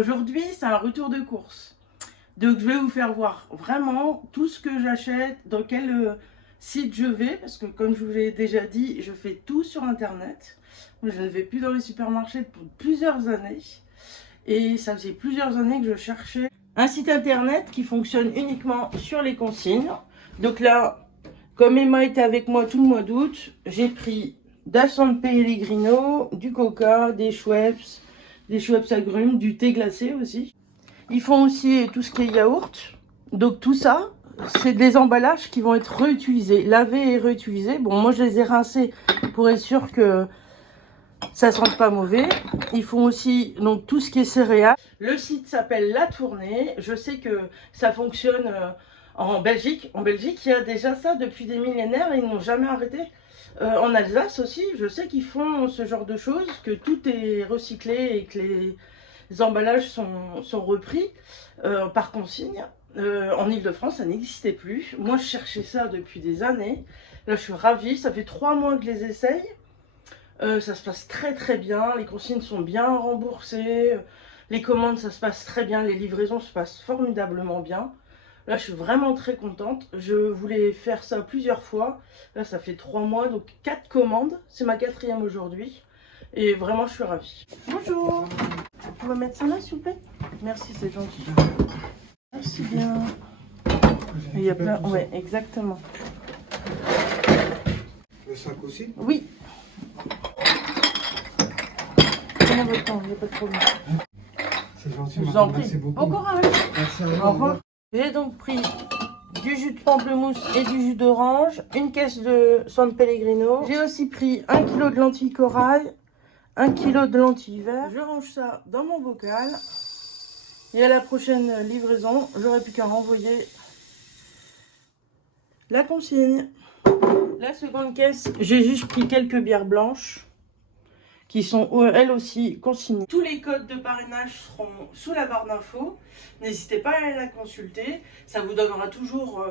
Aujourd'hui, c'est un retour de course. Donc, je vais vous faire voir vraiment tout ce que j'achète, dans quel site je vais, parce que comme je vous l'ai déjà dit, je fais tout sur Internet. Moi, je ne vais plus dans les supermarchés depuis plusieurs années. Et ça faisait plusieurs années que je cherchais un site Internet qui fonctionne uniquement sur les consignes. Donc là, comme Emma était avec moi tout le mois d'août, j'ai pris d'Ascente Pellegrino, du Coca, des Schweppes agrumes, du thé glacé aussi. Ils font aussi tout ce qui est yaourt. Donc tout ça, c'est des emballages qui vont être réutilisés, lavés et réutilisés. Bon, moi je les ai rincés pour être sûr que ça sente pas mauvais. Ils font aussi donc tout ce qui est céréales. Le site s'appelle La Tournée. Je sais que ça fonctionne en Belgique. En Belgique, il y a déjà ça depuis des millénaires et ils n'ont jamais arrêté. En Alsace aussi, je sais qu'ils font ce genre de choses, que tout est recyclé et que les emballages sont repris par consigne. En Ile-de-France, ça n'existait plus. Moi, je cherchais ça depuis des années. Là, je suis ravie. Ça fait 3 mois que je les essaye. Ça se passe très très bien. Les consignes sont bien remboursées. Les commandes, ça se passe très bien. Les livraisons se passent formidablement bien. Là, je suis vraiment très contente. Je voulais faire ça plusieurs fois. Là, ça fait 3 mois, donc 4 commandes. C'est ma 4e aujourd'hui. Et vraiment, je suis ravie. Bonjour. On va mettre ça là, s'il vous plaît. Merci, c'est gentil. Merci bien. Il y a plein... Ouais, exactement. Le sac aussi? Oui. Prenez votre temps, il n'y a pas de problème. C'est gentil, Je vous en prie. merci beaucoup. Bon courage. Merci à vous. Au revoir. J'ai donc pris du jus de pamplemousse et du jus d'orange, une caisse de San Pellegrino. J'ai aussi pris 1 kg de lentilles corail, 1 kg de lentilles vertes. Je range ça dans mon bocal. Et à la prochaine livraison, j'aurai plus qu'à renvoyer la consigne. La seconde caisse, j'ai juste pris quelques bières blanches qui sont elles aussi consignées. Tous les codes de parrainage seront sous la barre d'infos. N'hésitez pas à aller la consulter. Ça vous donnera toujours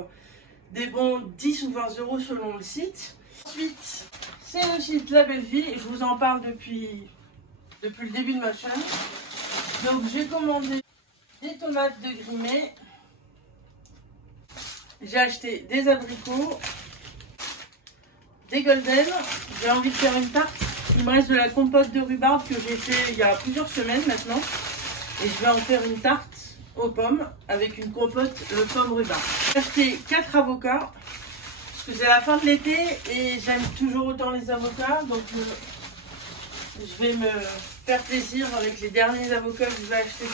des bons 10 ou 20 € selon le site. Ensuite, c'est le site La Belle Vie. Je vous en parle depuis le début de ma chaîne. Donc j'ai commandé des tomates de Grimée. J'ai acheté des abricots, des golden. J'ai envie de faire une tarte. Il me reste de la compote de rhubarbe que j'ai fait il y a plusieurs semaines maintenant. Et je vais en faire une tarte aux pommes avec une compote pomme rhubarbe. J'ai acheté 4 avocats parce que c'est la fin de l'été et j'aime toujours autant les avocats. Donc je vais me faire plaisir avec les derniers avocats que je vais acheter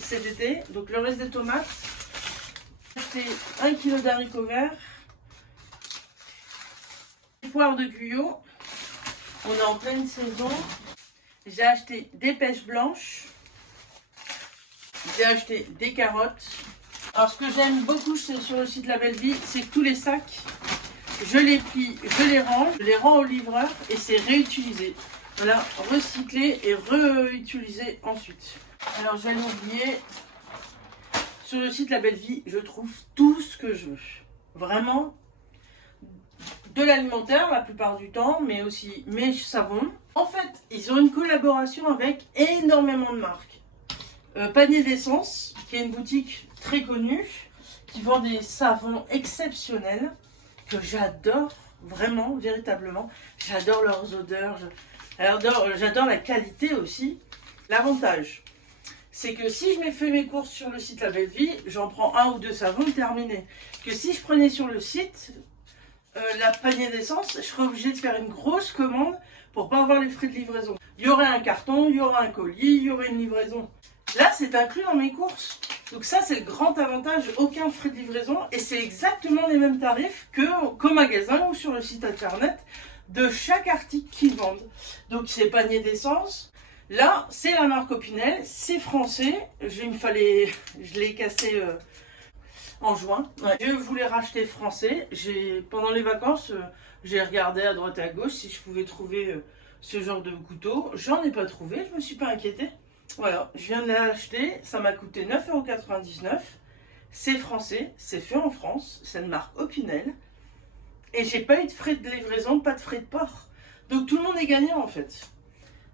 cet été. Donc le reste des tomates. J'ai acheté 1 kg d'haricots verts. Des poires de Guyot. On est en pleine saison. J'ai acheté des pêches blanches. J'ai acheté des carottes. Alors ce que j'aime beaucoup sur le site La Belle Vie, c'est que tous les sacs, je les plie, je les range, je les rends au livreur et c'est réutilisé. Voilà, recyclé et réutilisé ensuite. Alors j'allais oublier, sur le site La Belle Vie, je trouve tout ce que je veux. Vraiment. De l'alimentaire la plupart du temps, mais aussi mes savons. En fait, ils ont une collaboration avec énormément de marques. Panier d'essence, qui est une boutique très connue, qui vend des savons exceptionnels, que j'adore, vraiment, véritablement. J'adore leurs odeurs, j'adore la qualité aussi. L'avantage, c'est que si je fais mes courses sur le site La Belle Vie, j'en prends 1 ou 2 savons, terminé. Que si je prenais sur le site... la panier d'essence, je serais obligée de faire une grosse commande pour pas avoir les frais de livraison. Il y aurait un carton, il y aurait un colis, il y aurait une livraison. Là, c'est inclus dans mes courses. Donc ça, c'est le grand avantage, aucun frais de livraison. Et c'est exactement les mêmes tarifs qu'au magasin ou sur le site internet de chaque article qu'ils vendent. Donc c'est panier d'essence. Là, c'est la marque Opinel, c'est français. Je l'ai cassé... en juin. Ouais. Je voulais racheter français. Pendant les vacances, j'ai regardé à droite et à gauche si je pouvais trouver ce genre de couteau. J'en ai pas trouvé, je me suis pas inquiétée. Voilà, je viens de l'acheter. Ça m'a coûté 9,99 €. C'est français, c'est fait en France. C'est une marque Opinel. Et j'ai pas eu de frais de livraison, pas de frais de port. Donc tout le monde est gagnant en fait.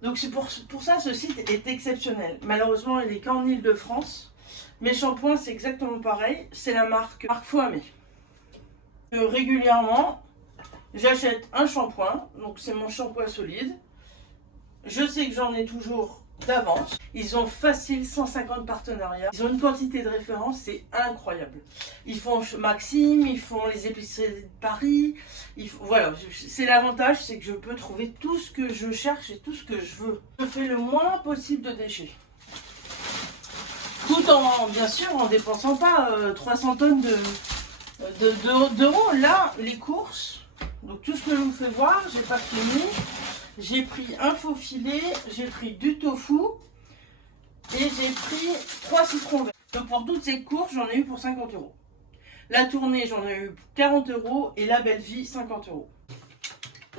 Donc c'est pour ça ce site est exceptionnel. Malheureusement, il est qu'en Île-de-France. Mes shampoings, c'est exactement pareil. C'est la marque Foamé. Régulièrement, j'achète un shampoing. Donc c'est mon shampoing solide. Je sais que j'en ai toujours d'avance. Ils ont facile 150 partenariats. Ils ont une quantité de références, c'est incroyable. Ils font Maxime, ils font les épiceries de Paris. Voilà, c'est l'avantage, c'est que je peux trouver tout ce que je cherche et tout ce que je veux. Je fais le moins possible de déchets. Tout en, bien sûr, en dépensant pas 300 tonnes d'euros. Là, les courses, donc tout ce que je vous fais voir, j'ai pas fini. J'ai pris un faux filet, j'ai pris du tofu et j'ai pris 3 citrons verts. Donc pour toutes ces courses, j'en ai eu pour 50 euros. La tournée, j'en ai eu pour 40 euros et la belle vie, 50 euros.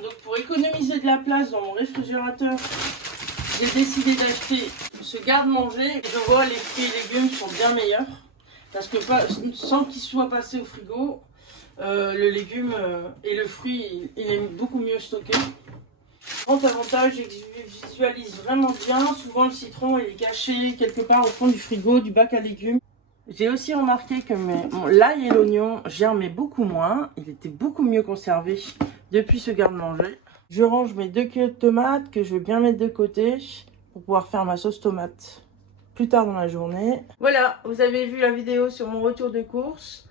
Donc pour économiser de la place dans mon réfrigérateur, j'ai décidé d'acheter ce garde-manger. Je vois les fruits et légumes sont bien meilleurs parce que sans qu'ils soient passés au frigo, le légume et le fruit, il est beaucoup mieux stocké. Grand avantage, je visualise vraiment bien. Souvent le citron il est caché quelque part au fond du frigo, du bac à légumes. J'ai aussi remarqué que l'ail et l'oignon germaient beaucoup moins. Il était beaucoup mieux conservé depuis ce garde-manger. Je range mes 2 kilos de tomates que je vais bien mettre de côté pour pouvoir faire ma sauce tomate plus tard dans la journée. Voilà, vous avez vu la vidéo sur mon retour de course.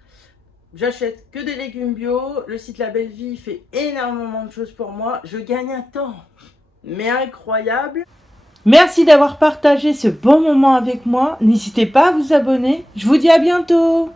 J'achète que des légumes bio. Le site La Belle Vie fait énormément de choses pour moi. Je gagne un temps, mais incroyable. Merci d'avoir partagé ce bon moment avec moi. N'hésitez pas à vous abonner. Je vous dis à bientôt.